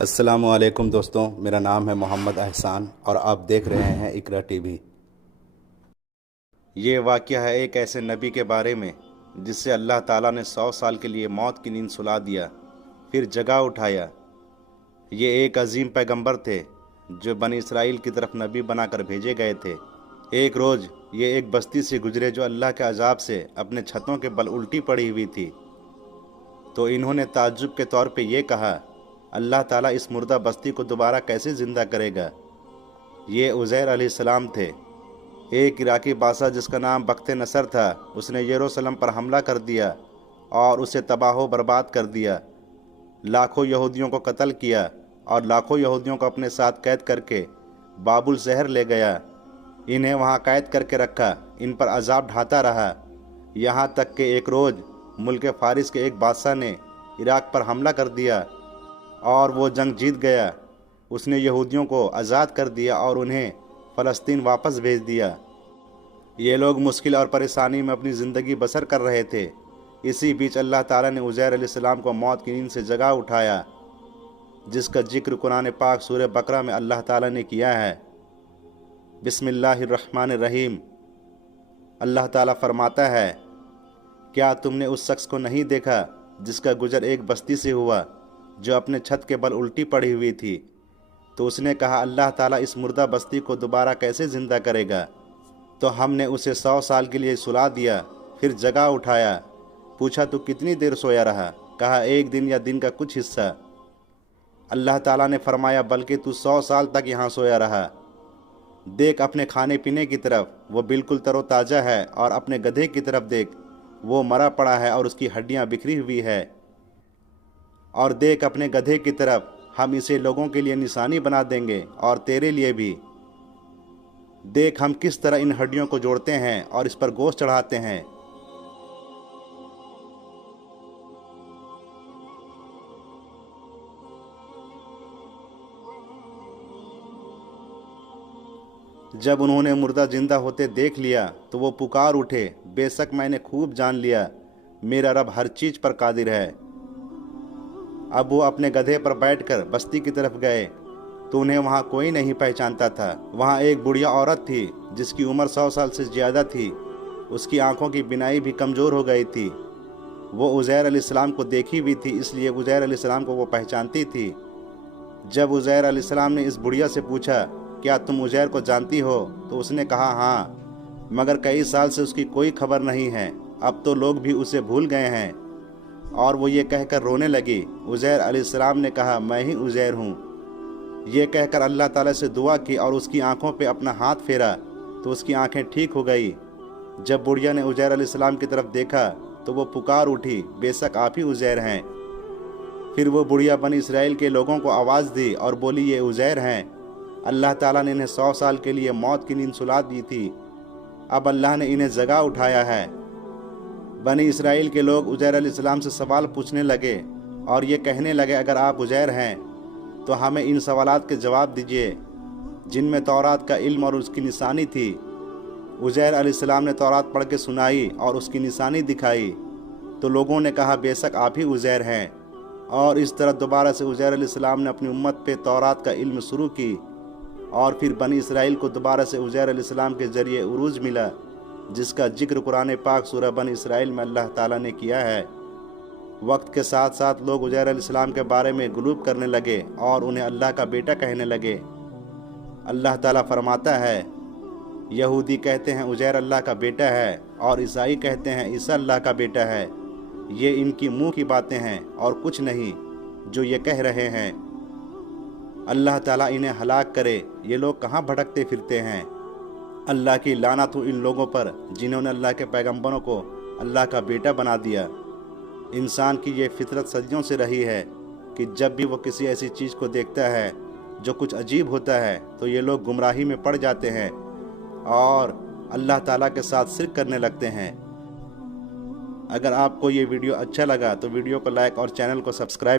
السلام علیکم دوستوں، میرا نام ہے محمد احسان اور آپ دیکھ رہے ہیں اقرا ٹی وی۔ یہ واقعہ ہے ایک ایسے نبی کے بارے میں جس سے اللہ تعالیٰ نے 100 سال کے لیے موت کی نیند سلا دیا، پھر جگا اٹھایا۔ یہ ایک عظیم پیغمبر تھے جو بنی اسرائیل کی طرف نبی بنا کر بھیجے گئے تھے۔ ایک روز یہ ایک بستی سے گزرے جو اللہ کے عذاب سے اپنے چھتوں کے بل الٹی پڑی ہوئی تھی، تو انہوں نے تعجب کے طور پہ یہ کہا، اللہ تعالیٰ اس مردہ بستی کو دوبارہ کیسے زندہ کرے گا؟ یہ عزیر علیہ السلام تھے، ایک عراقی بادشاہ جس کا نام بخت نصر تھا۔ اس نے یروشلم پر حملہ کر دیا اور اسے تباہ و برباد کر دیا، لاکھوں یہودیوں کو قتل کیا اور لاکھوں یہودیوں کو اپنے ساتھ قید کر کے بابل شہر لے گیا۔ انہیں وہاں قید کر کے رکھا، ان پر عذاب ڈھاتا رہا، یہاں تک کہ ایک روز ملک فارس کے ایک بادشاہ نے عراق پر حملہ کر دیا اور وہ جنگ جیت گیا۔ اس نے یہودیوں کو آزاد کر دیا اور انہیں فلسطین واپس بھیج دیا۔ یہ لوگ مشکل اور پریشانی میں اپنی زندگی بسر کر رہے تھے۔ اسی بیچ اللہ تعالیٰ نے عزیر علیہ السلام کو موت کی نیند سے جگا اٹھایا، جس کا ذکر قرآن پاک سورہ بقرہ میں اللہ تعالیٰ نے کیا ہے۔ بسم اللہ الرحمن الرحیم۔ اللہ تعالیٰ فرماتا ہے، کیا تم نے اس شخص کو نہیں دیکھا جس کا گزر ایک بستی سے ہوا جو اپنے چھت کے بل الٹی پڑی ہوئی تھی؟ تو اس نے کہا، اللہ تعالیٰ اس مردہ بستی کو دوبارہ کیسے زندہ کرے گا؟ تو ہم نے اسے 100 سال کے لیے سلا دیا، پھر جگا اٹھایا۔ پوچھا، تو کتنی دیر سویا رہا؟ کہا، ایک دن یا دن کا کچھ حصہ۔ اللہ تعالیٰ نے فرمایا، بلکہ تو 100 سال تک یہاں سویا رہا۔ دیکھ اپنے کھانے پینے کی طرف، وہ بالکل تر و تازہ ہے، اور اپنے گدھے کی طرف دیکھ، وہ مرا پڑا ہے اور اس کی ہڈیاں بکھری ہوئی ہے۔ اور دیکھ اپنے گدھے کی طرف، ہم اسے لوگوں کے لیے نشانی بنا دیں گے اور تیرے لیے بھی۔ دیکھ ہم کس طرح ان ہڈیوں کو جوڑتے ہیں اور اس پر گوشت چڑھاتے ہیں۔ جب انہوں نے مردہ زندہ ہوتے دیکھ لیا تو وہ پکار اٹھے، بے شک میں نے خوب جان لیا، میرا رب ہر چیز پر قادر ہے۔ اب وہ اپنے گدھے پر بیٹھ کر بستی کی طرف گئے تو انہیں وہاں کوئی نہیں پہچانتا تھا۔ وہاں ایک بڑھیا عورت تھی جس کی عمر 100 سال سے زیادہ تھی، اس کی آنکھوں کی بینائی بھی کمزور ہو گئی تھی۔ وہ عزیر علیہ السلام کو دیکھی ہوئی تھی، اس لیے عزیر علیہ السلام کو وہ پہچانتی تھی۔ جب عزیر علیہ السلام نے اس بڑھیا سے پوچھا، کیا تم عزیر کو جانتی ہو؟ تو اس نے کہا، ہاں، مگر کئی سال سے اس کی کوئی خبر نہیں ہے، اب تو لوگ بھی اسے بھول گئے ہیں۔ اور وہ یہ کہہ کر رونے لگی۔ عزیر علیہ السلام نے کہا، میں ہی عزیر ہوں۔ یہ کہہ کر اللہ تعالیٰ سے دعا کی اور اس کی آنکھوں پہ اپنا ہاتھ پھیرا تو اس کی آنکھیں ٹھیک ہو گئی۔ جب بڑھیا نے عزیر علیہ السلام کی طرف دیکھا تو وہ پکار اٹھی، بے شک آپ ہی عزیر ہیں۔ پھر وہ بڑھیا بنی اسرائیل کے لوگوں کو آواز دی اور بولی، یہ عزیر ہیں۔ اللہ تعالیٰ نے انہیں 100 سال کے لیے موت کی نیند سلا دی تھی، اب اللہ نے انہیں جگا اٹھایا ہے۔ بنی اسرائیل کے لوگ عزیر علیہ السلام سے سوال پوچھنے لگے اور یہ کہنے لگے، اگر آپ عزیر ہیں تو ہمیں ان سوالات کے جواب دیجیے جن میں تورات کا علم اور اس کی نشانی تھی۔ عزیر علیہ السلام نے تورات پڑھ کے سنائی اور اس کی نشانی دکھائی تو لوگوں نے کہا، بے شک آپ ہی عزیر ہیں۔ اور اس طرح دوبارہ سے عزیر علیہ السلام نے اپنی امت پہ تورات کا علم شروع کی، اور پھر بنی اسرائیل کو دوبارہ سے عزیر علیہ السلام کے ذریعے عروج ملا، جس کا ذکر قرآن پاک سورہ بنی اسرائیل میں اللہ تعالیٰ نے کیا ہے۔ وقت کے ساتھ ساتھ لوگ عزیر علیہ السلام کے بارے میں غلوب کرنے لگے اور انہیں اللہ کا بیٹا کہنے لگے۔ اللہ تعالیٰ فرماتا ہے، یہودی کہتے ہیں عزیر اللہ کا بیٹا ہے اور عیسائی کہتے ہیں عیسیٰ اللہ کا بیٹا ہے۔ یہ ان کی منہ کی باتیں ہیں اور کچھ نہیں جو یہ کہہ رہے ہیں۔ اللہ تعالیٰ انہیں ہلاک کرے، یہ لوگ کہاں بھٹکتے پھرتے ہیں۔ اللہ کی لعنت ہو ان لوگوں پر جنہوں نے اللہ کے پیغمبروں کو اللہ کا بیٹا بنا دیا۔ انسان کی یہ فطرت صدیوں سے رہی ہے کہ جب بھی وہ کسی ایسی چیز کو دیکھتا ہے جو کچھ عجیب ہوتا ہے تو یہ لوگ گمراہی میں پڑ جاتے ہیں اور اللہ تعالیٰ کے ساتھ شرک کرنے لگتے ہیں۔ اگر آپ کو یہ ویڈیو اچھا لگا تو ویڈیو کو لائک اور چینل کو سبسکرائب